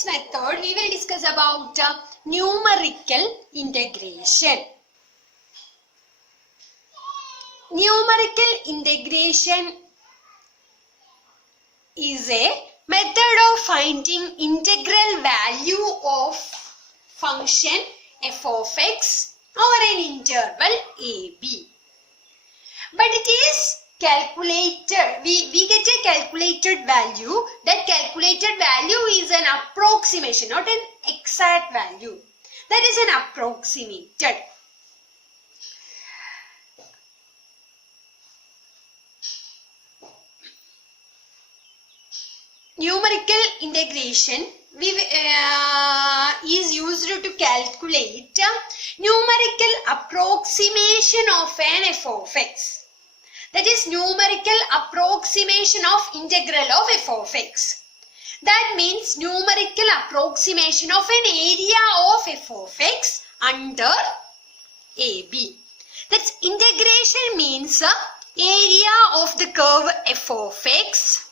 this method, we will discuss about numerical integration. Numerical integration is a method of finding integral value of function f of x over an interval a b. But it is calculated, we get a calculated value. That calculated value is an approximation, not an exact value. That is an approximated. Numerical integration is used to calculate numerical approximation of an f of x. That is numerical approximation of integral of f of x. That means numerical approximation of an area of f of x under AB. That's integration means area of the curve f of x.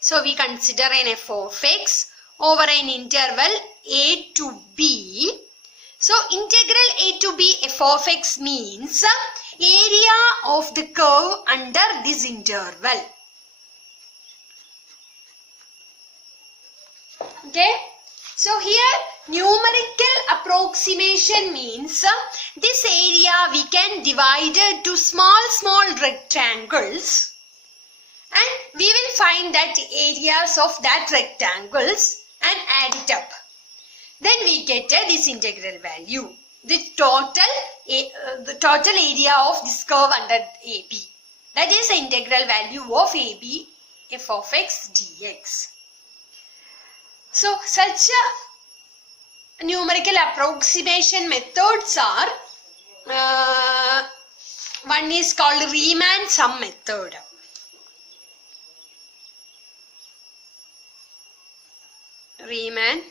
So we consider an f of x over an interval a to b. So integral a to b f of x means area of the curve under this interval. Okay. So here numerical approximation means this area we can divide it to small rectangles. And we will find that areas of that rectangles and add it up. Then we get this integral value. The total area of this curve under AB. That is the integral value of AB f of x dx. So such numerical approximation methods are, one is called Riemann Sum Method. Riemann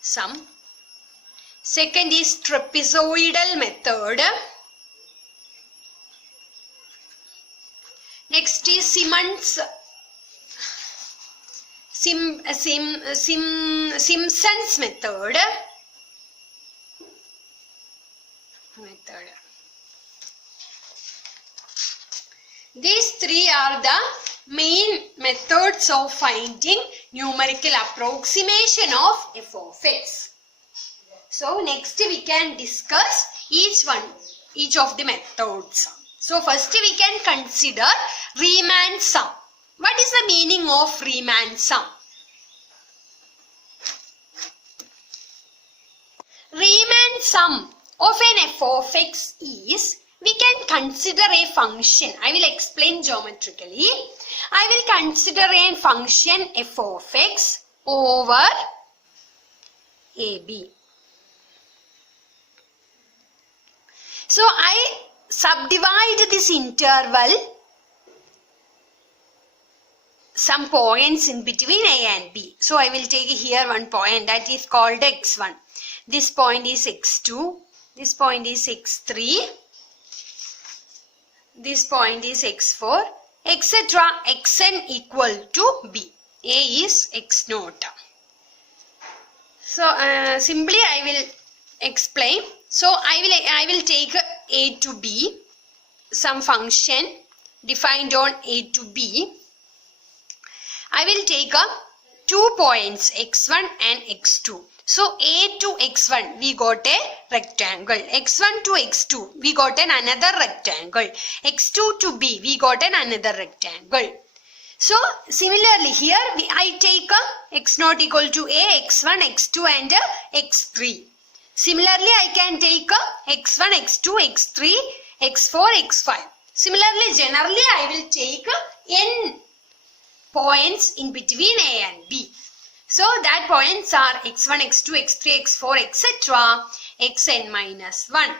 sum. Second is trapezoidal method. Next is Simpson's method. These three are the main methods of finding numerical approximation of f of x. So next we can discuss each of the methods. So first we can consider Riemann sum. What is the meaning of Riemann sum? Riemann sum of an f of x is, we can consider a function. I will explain geometrically. I will consider a function f of x over AB. So I subdivide this interval some points in between A and B. So I will take here one point that is called x1. This point is x2. This point is x3. This point is x4, etc. xn equal to b. A is x0. So simply I will explain. So I will take a to b, some function defined on a to b. I will take 2 points x1 and x2. So a to x1 we got a rectangle, x1 to x2 we got another rectangle, x2 to b we got another rectangle. So similarly here I take x0 equal to a, x1, x2 and x3. Similarly I can take x1, x2, x3, x4, x5. Similarly generally I will take n points in between a and b. So that points are x1, x2, x3, x4, etc. xn minus 1.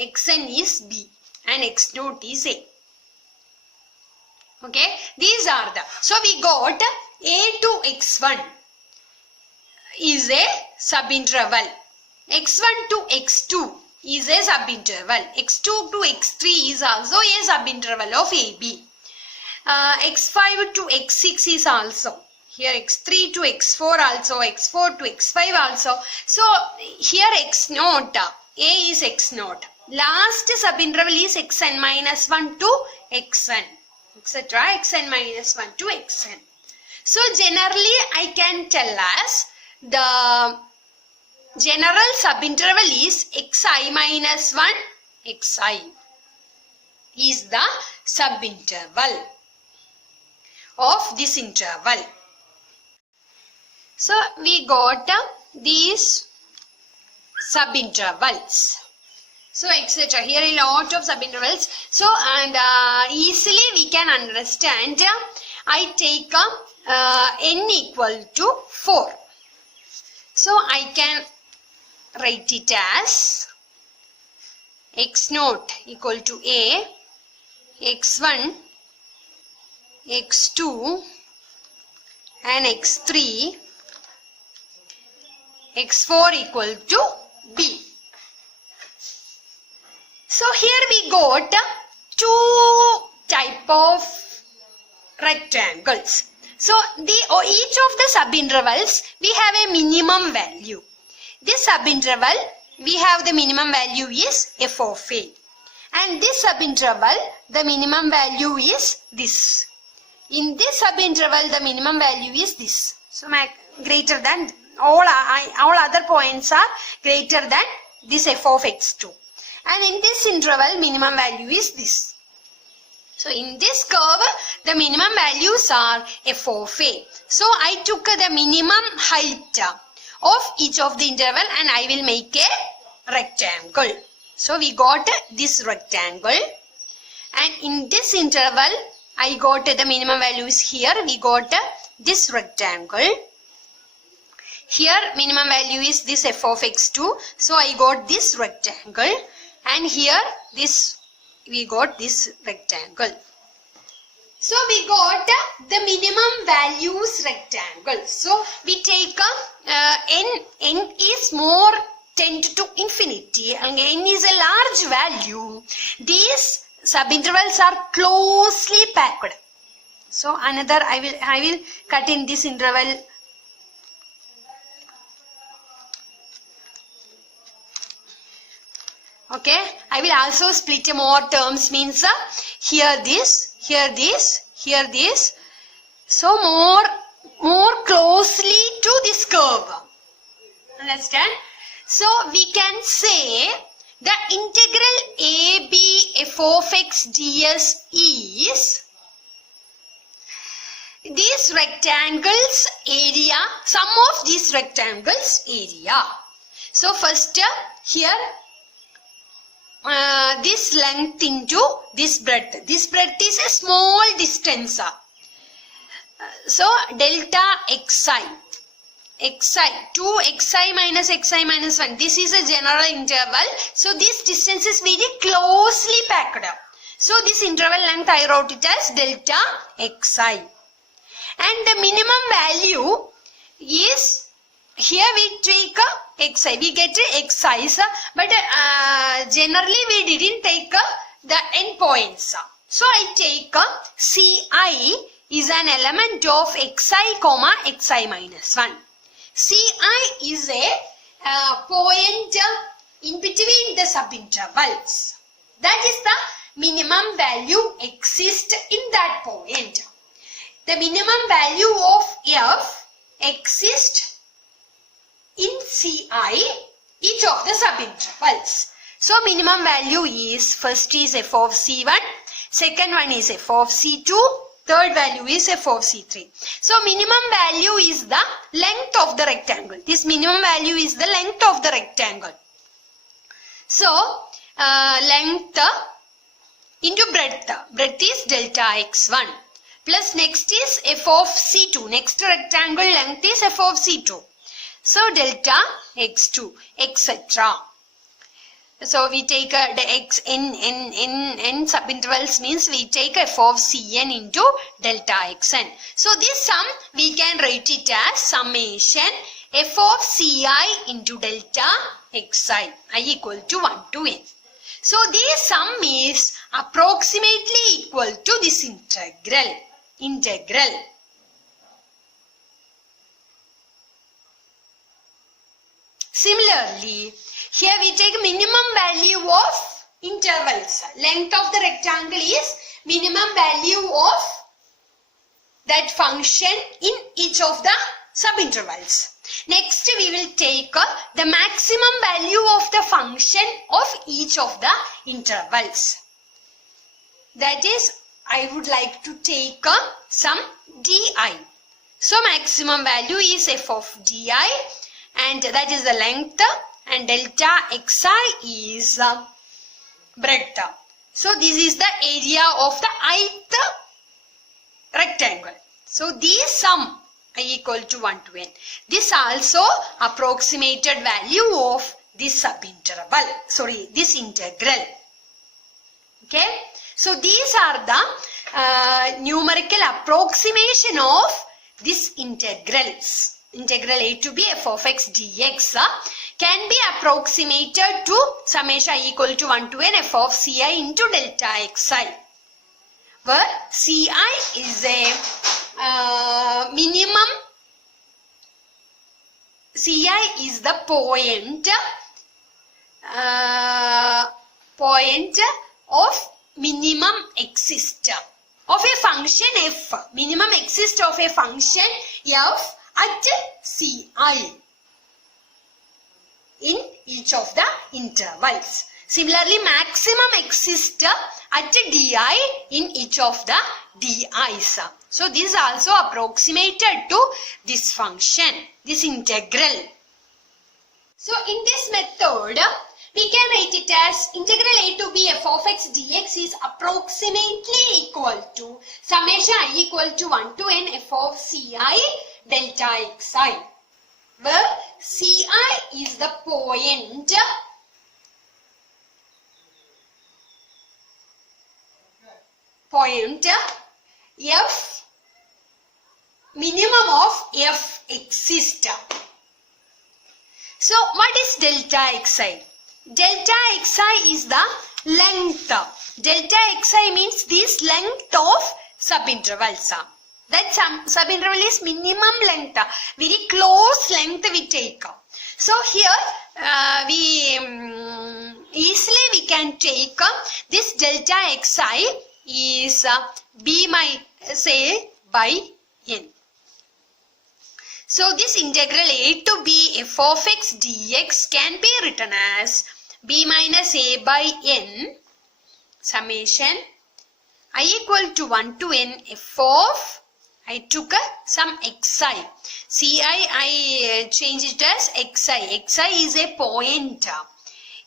xn is b and x0 is a. Okay, these are the. So we got a to x1 is a subinterval. x1 to x2 is a subinterval. x2 to x3 is also a subinterval of AB. x5 to x6 is also. here x3 to x4 also, x4 to x5 also. So here x naught, a is x naught. Last subinterval is xn minus 1 to xn, etc. xn minus 1 to xn. So generally I can tell as the general subinterval is xi minus 1 xi is the subinterval of this interval. So we got these subintervals. So etc. Here a lot of subintervals. So and easily we can understand. I take n equal to 4. So I can write it as x naught equal to a, x1, x2 and x3, x4 equal to b. So here we got two type of rectangles. So each of the subintervals we have a minimum value. This subinterval we have the minimum value is f of a, and this subinterval the minimum value is this. In this subinterval the minimum value is this. So greater than all other points are greater than this f of x2, and in this interval minimum value is this. So in this curve the minimum values are f of a. So I took the minimum height of each of the interval and I will make a rectangle. So we got this rectangle, and in this interval I got the minimum values here. We got this rectangle. Here minimum value is this f of x2. So I got this rectangle, and here this we got this rectangle. So we got the minimum values rectangle. So we take n is more tend to infinity and n is a large value. These subintervals are closely packed. So another I will cut in this interval. Okay, I will also split more terms, means here this, here this, here this. So more closely to this curve. Understand? So we can say the integral AB f of x ds is these rectangles area, sum of these rectangles area. So first here this length into this breadth. This breadth is a small distance. So delta xi. Xi, 2xi minus xi minus 1. This is a general interval. So this distance is very closely packed. So this interval length I wrote it as delta xi. And the minimum value is, here we take xi, we get xi's, but generally we didn't take the endpoints. So I take ci is an element of xi comma xi minus 1. Ci is a point in between the subintervals. That is the minimum value exists in that point. The minimum value of f exists in Ci, each of the subintervals. So minimum value is, first is f of c1, second one is f of c2, third value is f of c3. So minimum value is the length of the rectangle. This minimum value is the length of the rectangle. So length into breadth. Breadth is delta x1. Plus next is f of c2. Next rectangle length is f of c2. So delta x2, etc. So we take the x n subintervals, means we take f of cn into delta xn. So this sum we can write it as summation f of ci into delta xi, I equal to 1 to n. So this sum is approximately equal to this integral. Similarly, here we take minimum value of intervals. Length of the rectangle is minimum value of that function in each of the subintervals. Next, we will take the maximum value of the function of each of the intervals. That is, I would like to take some di. So, maximum value is f of di, and that is the length, and delta xi is breadth. So, this is the area of the ith rectangle. So, these sum I equal to 1 to n. This also approximated value of this subinterval. Sorry, this integral. Okay. So, these are the numerical approximation of these integrals. Integral a to b f of x dx can be approximated to summation I equal to 1 to n f of ci into delta xi, where ci is a minimum, ci is the point of minimum exist of a function f, minimum exist of a function f at ci in each of the intervals. Similarly, maximum exist at di in each of the di's. So, this is also approximated to this function, this integral. So, in this method, we can write it as integral a to b f of x dx is approximately equal to summation I equal to 1 to n f of ci delta xi, where ci is the point f minimum of f exist. So, what is delta xi? Delta xi is the length. Delta xi means this length of subintervals. That subinterval is minimum length. Very close length we take. So here we easily can take this delta xi is b by n. So this integral a to b f of x dx can be written as b minus a by n summation I equal to 1 to n f of, I took some xi. Ci I change it as xi. Xi is a point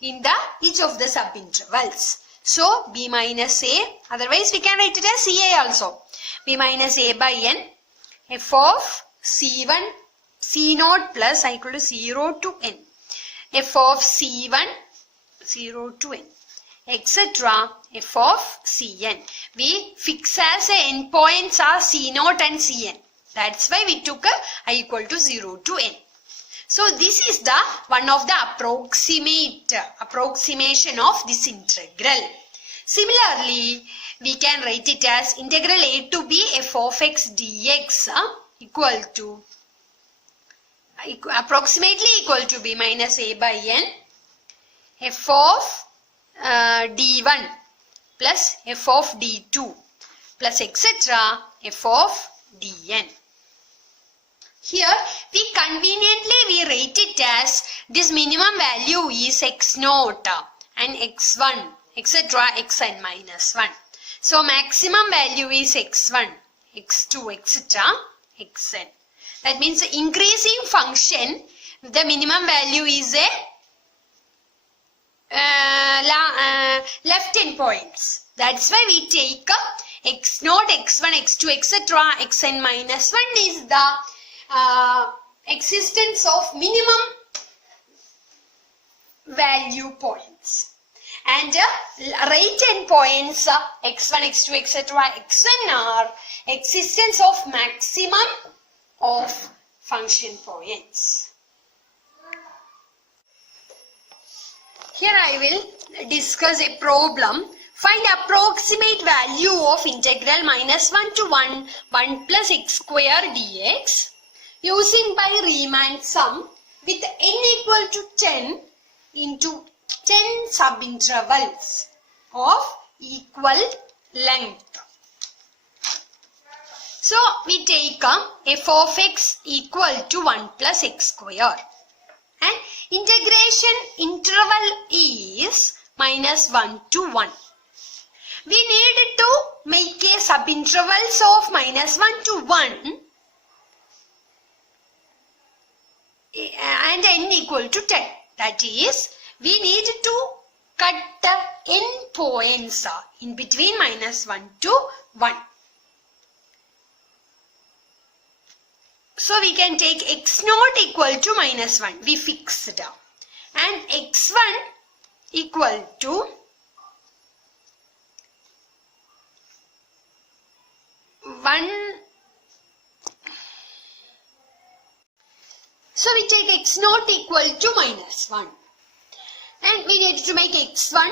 in the each of the subintervals. So b minus a, otherwise we can write it as ca also. B minus a by n f of c1 c0 plus I equal to 0 to n. F of c1 0 to n, etc. f of cn. We fix as a endpoints are c0 and cn. That's why we took I equal to 0 to n. So this is the one of the approximation of this integral. Similarly, we can write it as integral a to b f of x dx equal to approximately equal to b minus a by n f of d1 plus f of d2 plus etc. f of dn. Here we conveniently rate it as this minimum value is x0 and x1 etc. xn minus 1. So maximum value is x1, x2 etc. xn. That means the increasing function, the minimum value is a left endpoints. That's why we take x0, x1, x2 etc. xn minus 1 is the existence of minimum value points. And right endpoints x1, x2 etc. xn are existence of maximum of function points. Here I will discuss a problem. Find approximate value of integral minus 1 to 1 plus x square dx using by Riemann sum with n equal to 10 into 10 subintervals of equal length. So we take f of x equal to 1 plus x square. And integration interval is minus 1 to 1. We need to make a subintervals of minus 1 to 1 and n equal to 10. That is, we need to cut n points in between minus 1 to 1. So we can take x naught equal to minus 1. We fixed it. And x1 equal to 1. So we take x naught equal to minus 1. And we need to make x1,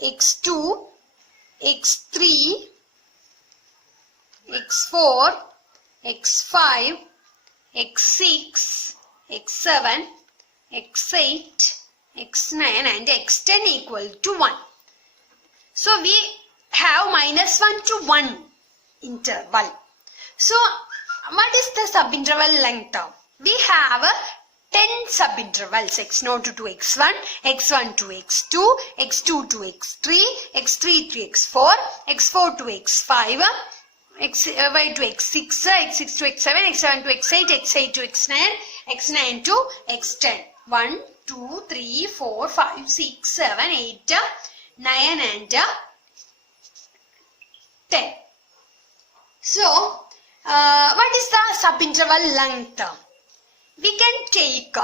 x2, x3, x4, x5, x6, x7, x8, x9 and x10 equal to 1. So we have minus 1 to 1 interval. So what is the subinterval length? We have 10 subintervals, x0 to x1, x1 to x2, x2 to x3, x3 to x4, x4 to x5, xy to x6, x6 to x7, x7 to x8, x8 to x9, x9 to x10. 1, 2, 3, 4, 5, 6, 7, 8, 9 and 10. So, what is the subinterval length? We can take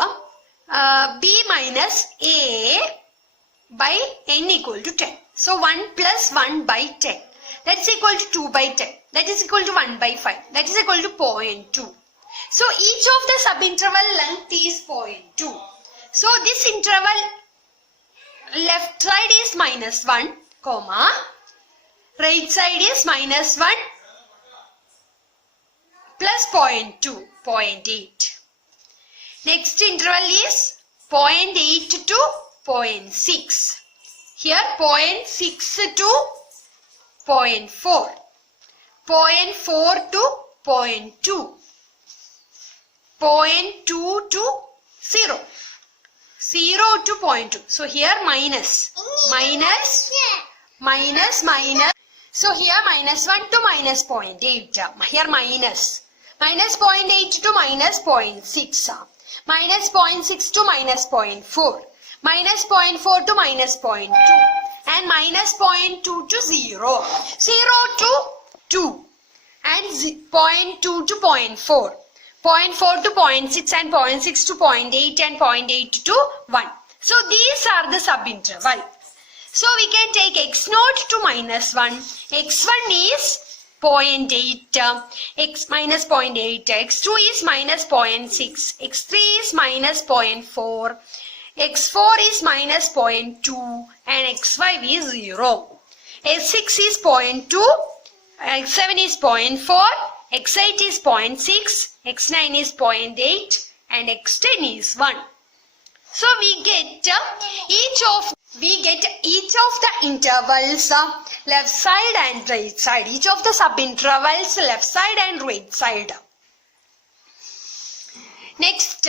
b minus a by n equal to 10. So 1 plus 1 by 10. That is equal to 2 by 10. That is equal to 1 by 5. That is equal to 0.2. So each of the subinterval length is 0.2. So this interval left side is minus 1, comma, right side is minus 1 plus 0.2, 0.8. Next interval is 0.8 to 0.6. Here 0.6 to 0.4. 0.4 to 0.2. 0.2 to 0. 0 to 0.2. So here minus. So here minus 1 to minus 0.8. Here minus. Minus 0.8 to minus 0.6. Minus 0.6 to minus 0.4. Minus 0.4 to minus 0.2. And minus 0.2 to 0. 0 to 2. And 0.2 to 0.4. 0.4 to 0.6 and 0.6 to 0.8 and 0.8 to 1. So these are the subinterval. So we can take x0 to minus 1. x1 is 0.8, x minus 0.8, x2 is minus 0.6, x3 is minus 0.4, x4 is minus 0.2 and x5 is 0. x6 is 0.2, x7 is 0.4, x8 is 0.6, x9 is 0.8 and x10 is 1. So we get each of the intervals left side and right side. Each of the subintervals left side and right side. Next,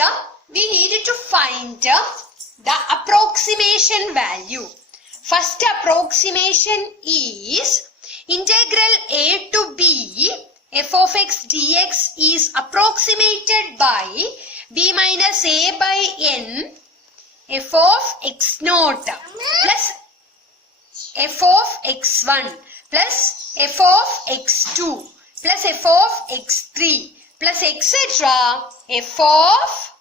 we need to find the approximation value. First approximation is integral a to b f of x dx is approximated by b minus a by n f of x naught plus f of x1 plus f of x2 plus f of x3 plus etc. f of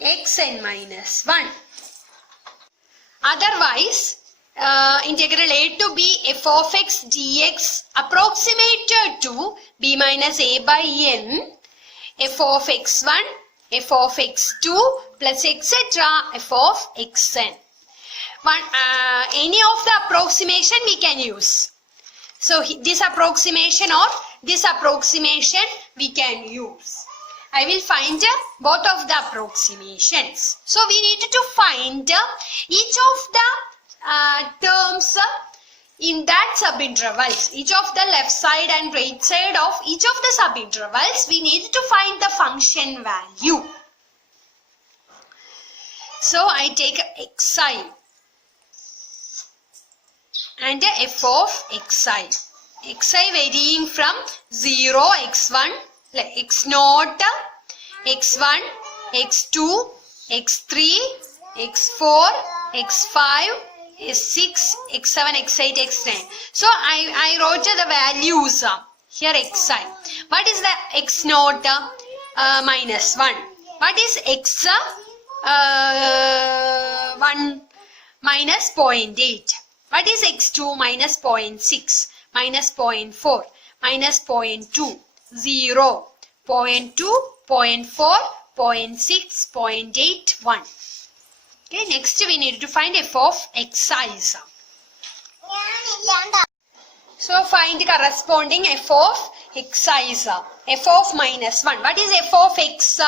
xn minus 1. Otherwise, integral a to b f of x dx approximated to b minus a by n f of x1, f of x2 plus etc. f of xn. Any of the approximation we can use. So this approximation or this approximation we can use. I will find both of the approximations. So we need to find each of the terms in that subintervals. Each of the left side and right side of each of the subintervals, we need to find the function value. So I take xi and f of xi. Xi varying from 0, x1, x0, x1, x2, x3, x4, x5, x6, x7, x8, x9. So I wrote the values here xi. What is the x0? Minus 1. What is x1? Minus 0.8. What is x2? Minus 0.6. Minus 0.4. Minus 0.2. 0. 0.2. 0.4. 0.6. 0.8. 1. Okay, next we need to find f of xi. So find corresponding f of xi. F of minus 1. What is f of x?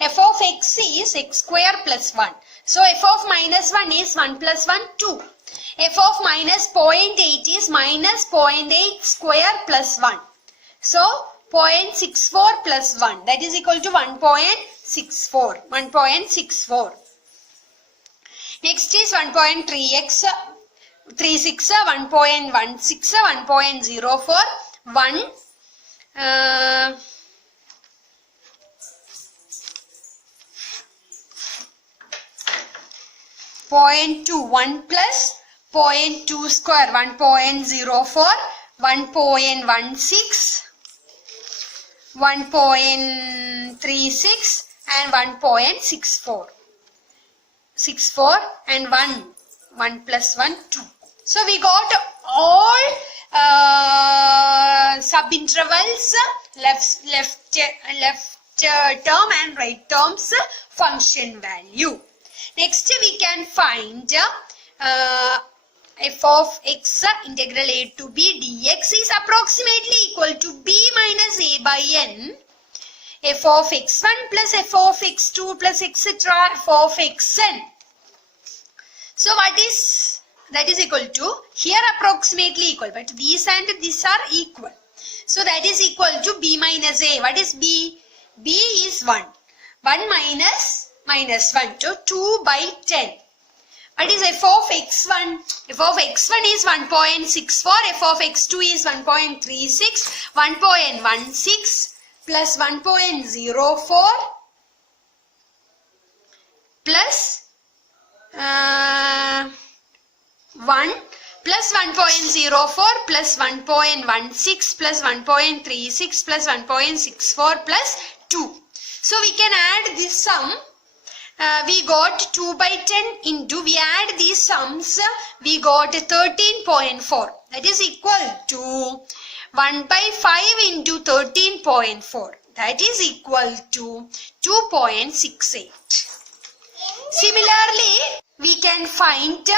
F of x is x square plus 1. So f of minus 1 is 1 plus 1, 2. F of minus 0.8 is minus 0.8 square plus 1. So 0.64 plus 1. That is equal to 1.64. 1.64. Next is 1.3x, 36, 1.16, 1.04, 1, 0.2, 1 plus 0.2 square, 1.04, 1.16, 1.36 and 1.64. 64 and 1 plus 1, 2. So we got all subintervals, left term and right terms function value. Next we can find f of x integral a to b dx is approximately equal to b minus a by n. F of x1 plus f of x2 plus etc. f of xn. So what is that is equal to, here approximately equal, but these and these are equal. So that is equal to b minus a. What is b? B is 1. 1 minus 1 to 2 by 10. What is f of x1? F of x1 is 1.64. F of x2 is 1.36. 1.16 plus 1.04 plus 1 plus 1.04 plus 1.16 plus 1.36 plus 1.64 plus 2. So we can add this sum. We got 2 by 10 into, we add these sums, we got 13.4. That is equal to 1 by 5 into 13.4. That is equal to 2.68. Similarly, we can find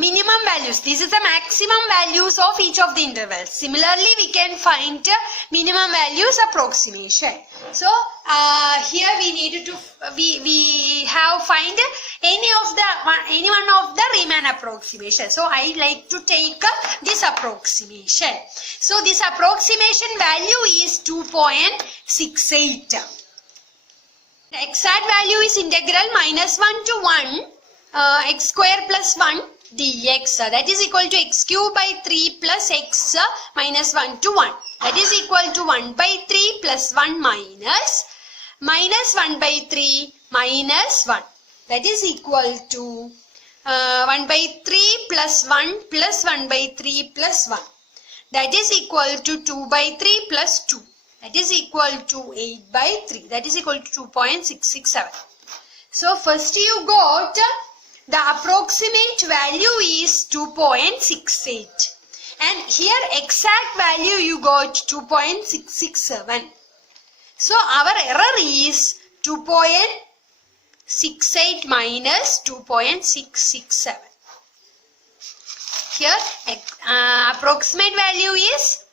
minimum values. This is the maximum values of each of the intervals. Similarly, we can find minimum values approximation. So here we need to we have find any one of the Riemann approximation. So I like to take this approximation. So this approximation value is 2.68. The exact value is integral minus 1 to 1 x square plus 1 dx. That is equal to x cube by 3 plus x minus 1 to 1. That is equal to 1 by 3 plus 1 minus 1 by 3 minus 1. That is equal to 1 by 3 plus 1 plus 1 by 3 plus 1. That is equal to 2 by 3 plus 2. That is equal to 8 by 3. That is equal to 2.667. So first you got the approximate value is 2.68. And here exact value you got 2.667. So our error is 2.68 minus 2.667. Here approximate value is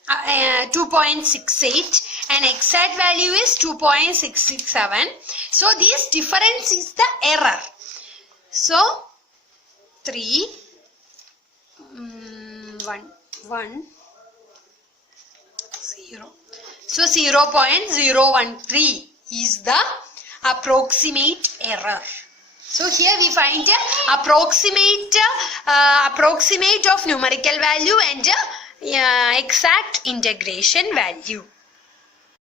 2.68 and exact value is 2.667. So this difference is the error. So 3 1 1 0. So 0.013 is the approximate error. So here we find approximate of numerical value and exact integration value.